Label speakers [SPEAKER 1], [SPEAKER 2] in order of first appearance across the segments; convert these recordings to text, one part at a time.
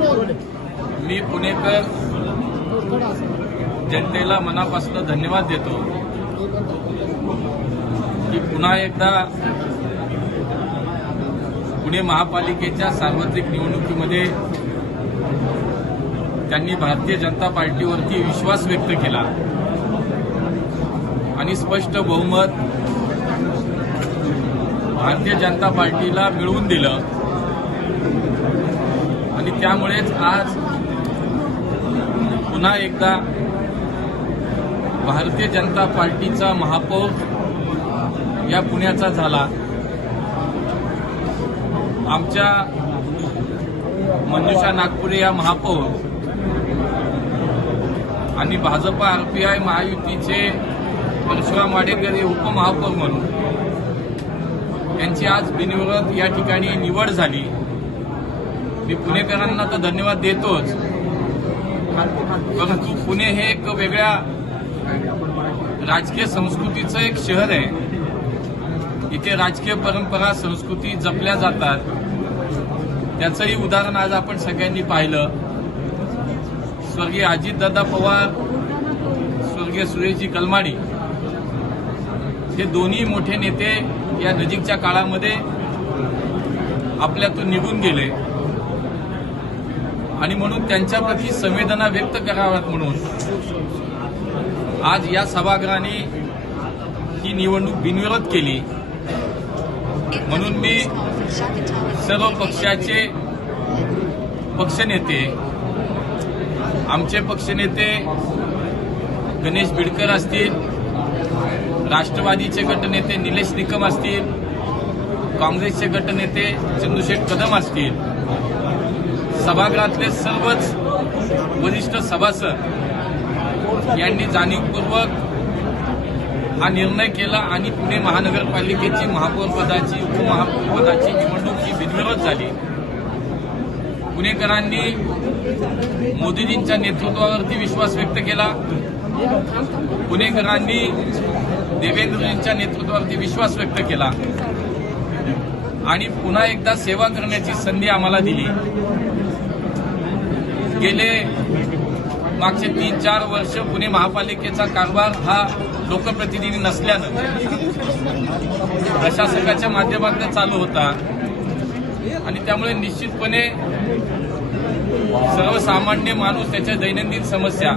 [SPEAKER 1] मी पुणेकर जनतेला मनापासून धन्यवाद देतो की पुन्हा एकदा पुणे महापालिकेच्या सार्वत्रिक निवडणुकीमध्ये त्यांनी भारतीय जनता पार्टीवरती विश्वास व्यक्त केला. आणि स्पष्ट बहुमत भारतीय जनता पार्टीला मिळवून दिलं. आणि त्यामुळेच आज पुन्हा एकदा भारतीय जनता पार्टीचा महापौर या पुण्याचा झाला. आमच्या मंजुषा नागपुरे या महापौर आणि भाजपा आरपीआय महायुतीचे परशुराम वाडेकर हे उपमहापौर म्हणून यांची आज बिनविरोध या ठिकाणी निवड झाली. मी पुणेकरांना तर धन्यवाद देतोच. परंतु पुणे हे एक वेगळ्या राजकीय संस्कृतीचं एक शहर आहे. इथे राजकीय परंपरा संस्कृती जपल्या जातात. त्याचंही उदाहरण आज आपण सगळ्यांनी पाहिलं. स्वर्गीय अजितदादा पवार स्वर्गीय सुरेशजी कलमाडी. हे दोन्ही मोठे नेते या नजीकच्या काळामध्ये आपल्यातून निघून गेले. आणि म्हणून त्यांच्याप्रती संवेदना व्यक्त कराव्यात म्हणून. आज या सभागृहाने ही निवडणूक बिनविरोध केली. म्हणून मी सर्व पक्षाचे पक्षनेते आमचे पक्षनेते गणेश बिडकर असतील राष्ट्रवादीचे गटनेते निलेश निकम असतील काँग्रेसचे गटनेते चंदुशेठ कदम असतील सभागृहातले सर्वच वरिष्ठ सभासद यांनी जाणीवपूर्वक हा निर्णय केला आणि पुणे महानगरपालिकेची महापौरपदाची उपमहापौरपदाची निवडणूक ही बिनविरोध झाली. पुणेकरांनी मोदीजींच्या नेतृत्वावरती विश्वास व्यक्त केला. पुणेकरांनी देवेंद्रजींच्या नेतृत्वावरती विश्वास व्यक्त केला. आणि पुन्हा एकदा सेवा करण्याची संधी आम्हाला दिली. गेले मागचे तीन चार वर्ष पुणे महापालिकेचा कारभार हा लोकप्रतिनिधी नसल्यानं प्रशासकाच्या माध्यमातून चालू होता. आणि त्यामुळे निश्चितपणे सर्वसामान्य माणूस त्याच्या दैनंदिन समस्या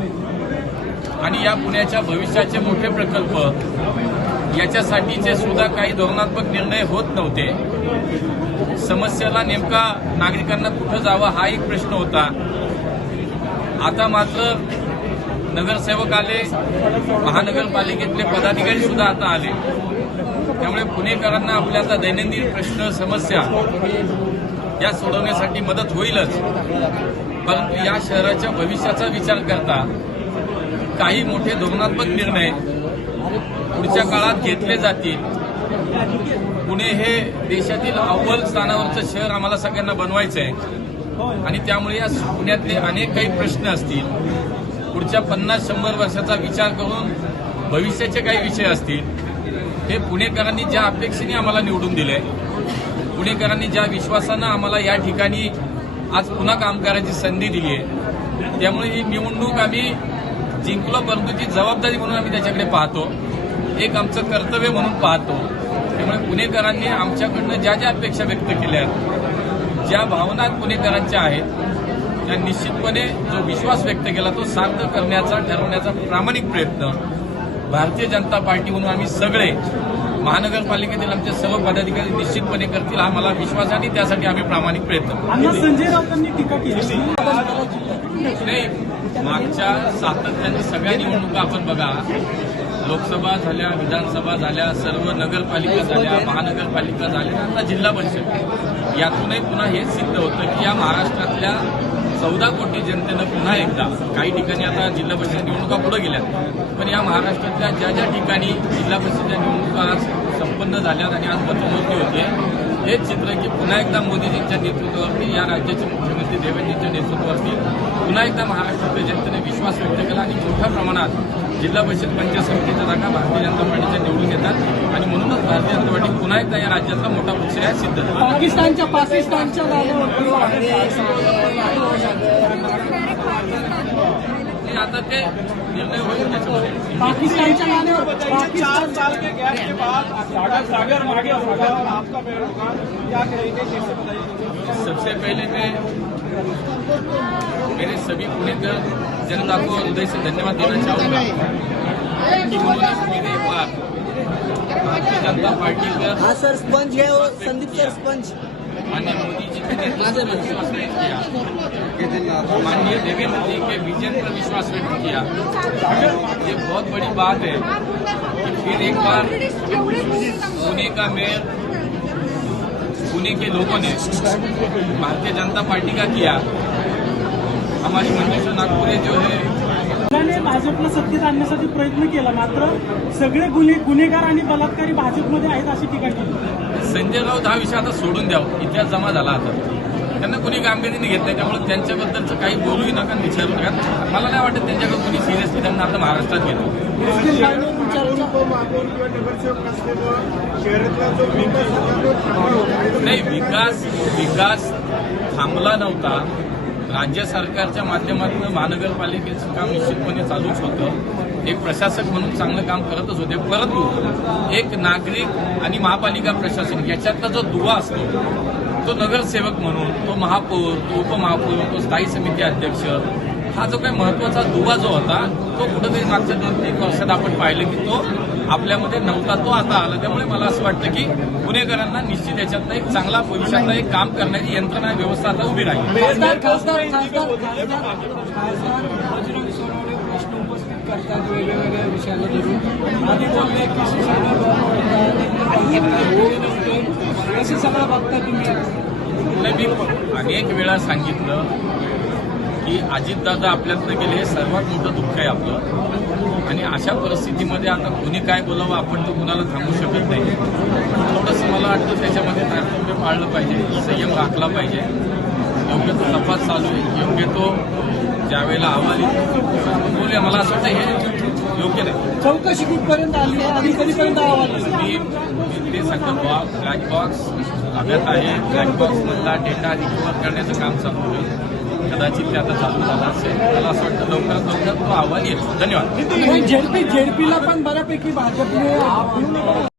[SPEAKER 1] आणि या पुण्याच्या भविष्याचे मोठे प्रकल्प याच्यासाठीचे सुद्धा काही धोरणात्मक निर्णय होत नव्हते. समस्येला नेमका नागरिकांना कुठं जावं हा एक प्रश्न होता. आता मात्र नगरसेवक आले महानगरपालिकेतले पदाधिकारी सुद्धा आता आले. त्यामुळे पुणेकरांना आपल्या आता दैनंदिन प्रश्न समस्या या सोडवण्यासाठी मदत होईलच. परंतु या शहराच्या भविष्याचा विचार करता काही मोठे धोरणात्मक निर्णय पुढच्या काळात घेतले जातील. पुणे हे देशातील अव्वल स्थानावरचं शहर आम्हाला सगळ्यांना बनवायचं आहे आणि त्यामुळे या पुण्यातले अनेक काही प्रश्न असतील. पुढच्या पन्नास शंभर वर्षाचा विचार करून भविष्याचे काही विषय असतील ते पुणेकरांनी ज्या अपेक्षेने आम्हाला निवडून दिले पुणेकरांनी ज्या विश्वासानं आम्हाला या ठिकाणी आज पुन्हा काम करायची संधी दिली आहे त्यामुळे ही निवडणूक आम्ही जिंकलो परंतु ती जबाबदारी म्हणून आम्ही त्याच्याकडे पाहतो. एक आमचं कर्तव्य म्हणून पाहतो. त्यामुळे पुणेकरांनी आमच्याकडनं ज्या ज्या अपेक्षा व्यक्त केल्या आहेत ज्या भावना पुणेकरांच्या आहेत त्या निश्चितपणे जो विश्वास व्यक्त केला तो सार्थ करण्याचा ठरवण्याचा प्रामाणिक प्रयत्न भारतीय जनता पार्टी म्हणून आम्ही सगळे महानगरपालिकेतील आमचे सर्व पदाधिकारी निश्चितपणे करतील हा मला विश्वास आहे आणि त्यासाठी आम्ही प्रामाणिक प्रयत्न
[SPEAKER 2] संजय राऊतांनी टीका केली.
[SPEAKER 1] नाही मागच्या सातत्याने सगळ्या निवडणुका आपण बघा लोकसभा झाल्या विधानसभा झाल्या सर्व नगरपालिका झाल्या महानगरपालिका झाल्या आता जिल्हा परिषद. यातूनही पुन्हा हेच सिद्ध होतं की या महाराष्ट्रातल्या चौदा कोटी जनतेनं पुन्हा एकदा काही ठिकाणी आता जिल्हा परिषद निवडणुका पुढे गेल्या पण या महाराष्ट्रातल्या ज्या ज्या ठिकाणी जिल्हा परिषदच्या निवडणुका आज संपन्न झाल्या आणि आज मतमोजणी होते हेच चित्र की पुन्हा एकदा मोदीजींच्या नेतृत्वावरती या राज्याचे मुख्यमंत्री देवेंद्रजींच्या नेतृत्वावरती पुन्हा एकदा महाराष्ट्रातल्या जनतेने विश्वास व्यक्त केला आणि मोठ्या प्रमाणात जिल्हा परिषद पंचायत समितीच्या जागा भारतीय जनता पार्टीच्या निवडून येतात. आणि म्हणूनच भारतीय जनता पार्टी पुन्हा एकदा या राज्यातला मोठा पक्ष आहे सिद्ध.
[SPEAKER 2] पाकिस्तानच्या पाकिस्तानच्या
[SPEAKER 1] आता ते निर्णय होईल
[SPEAKER 2] पाकिस्तानच्या
[SPEAKER 1] सबसे पहिले ते मेरे सभी पुणे का जनता को हृदय से धन्यवाद देना चाहूँगा। कि उन्होंने भारतीय जनता पार्टी का
[SPEAKER 3] हाँ सर स्पंज है वो संदीप सर स्पंज।
[SPEAKER 1] माननीय मोदी जी के विश्वास व्यक्त किया। माननीय देवेंद्र जी के विजन पर विश्वास व्यक्त किया। ये बहुत बड़ी बात है कि फिर एक बार पुणे का मेयर पुणे के लोगों ने भारतीय जनता पार्टी का किया। हमारी मंजुषा नागपुरे जो है
[SPEAKER 2] ने भाजपला सत्तेत आणण्यासाठी प्रयत्न केला मात्र सगळे गुन्हे गुन्हेगार आणि बलात्कारी भाजपमध्ये आहेत अशी टीका केली.
[SPEAKER 1] संजय राऊत हा विषय आता सोडून द्यावा. इतिहास जमा झाला आता. त्यांना कोणी गांभीर्याने घेत नाही त्यामुळे त्यांच्याबद्दलचं काही बोलूही नका विचारू नका. मला नाही वाटत त्यांच्याकडे कोणी सिरियसली त्यांना आता महाराष्ट्रात घेतो नाही विकास विकास थांबला नव्हता. राज्य सरकारच्या माध्यमातून महानगरपालिकेचं काम निश्चितपणे चालूच होतं. एक प्रशासक म्हणून चांगलं काम करतच होते. परंतु एक नागरिक आणि महापालिका प्रशासन याच्यातला जो दुवा असतो तो नगरसेवक म्हणून तो महापौर तो उपमहापौर तो स्थायी समिती अध्यक्ष हा जो काही महत्त्वाचा दुवा जो होता तो कुठेतरी मागच्या दोन तीन वर्षात आपण पाहिलं की तो आपल्यामध्ये नव्हता तो आता आला त्यामुळे मला असं वाटतं की पुणेकरांना निश्चित याच्यातनं एक चांगला भविष्यातला एक काम करण्याची यंत्रणा व्यवस्था आता उभी राहील
[SPEAKER 3] खासदार खासदार खासदार
[SPEAKER 2] खासदार बजरंग सोनवणे प्रश्न उपस्थित करतात वेगवेगळ्या विषयाला धरून आधी बोलले की शिवसेना असं सगळं बघता तुम्ही
[SPEAKER 1] नाही मी अनेक वेळा सांगितलं की अजितदादा आपल्यातनं गेले हे सर्वात मोठं दुःख आहे आपलं. आणि अशा परिस्थितीमध्ये आता कुणी काय बोलावं आपण तर कुणाला थांबू शकत नाही. थोडंसं मला वाटतं त्याच्यामध्ये तारतम्य पाळलं पाहिजे संयम राखला पाहिजे. योग्य तो तपास चालू आहे योग्य तो ज्यावेळेला अहवाल बोलूया मला असं वाटतं हे योग्य नाही.
[SPEAKER 2] चौकशी कुठपर्यंत आली आणि कधीपर्यंत अहवाल?
[SPEAKER 1] मी ते सगळं बॉक्स ब्लॅक बॉक्स ताब्यात आहे. ब्लॅक बॉक्समधला डेटा रिकव्हर करण्याचं काम चालू आहे. कदाचित ते आता चालू झाला असेल. मला असं वाटतं लवकरात लवकर तो अहवाल येईल. धन्यवाद.
[SPEAKER 2] झेडपी झेडपीला पण बऱ्यापैकी भाजपने